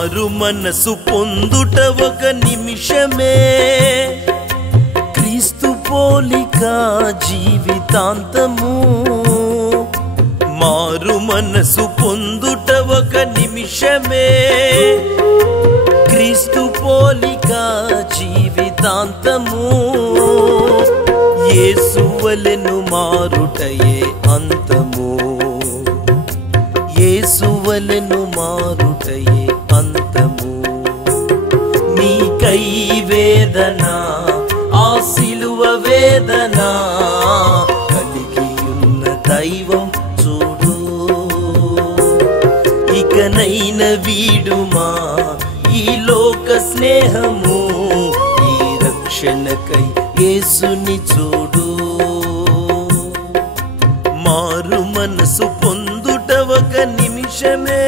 మారు మనసు పొందుట ఒక నిమిషమే, క్రీస్తు పోలిక జీవితాంతము. మారు మనసు పొందుట ఒక నిమిషమే, క్రీస్తు పోలిక జీవితాంతము. యేసువలెను మారుటయే అంతము, యేసువలెను మారుటయే అంతము. నీకై వేదన, ఆ సిలువ వేదన కలిగియున్న దైవం చూడు. ఇకనైన వీడుమా ఈ లోక స్నేహము, ఈ రక్షణకై యేసుని చూడు. మారు మనసు పొందుట ఒక నిమిషమే.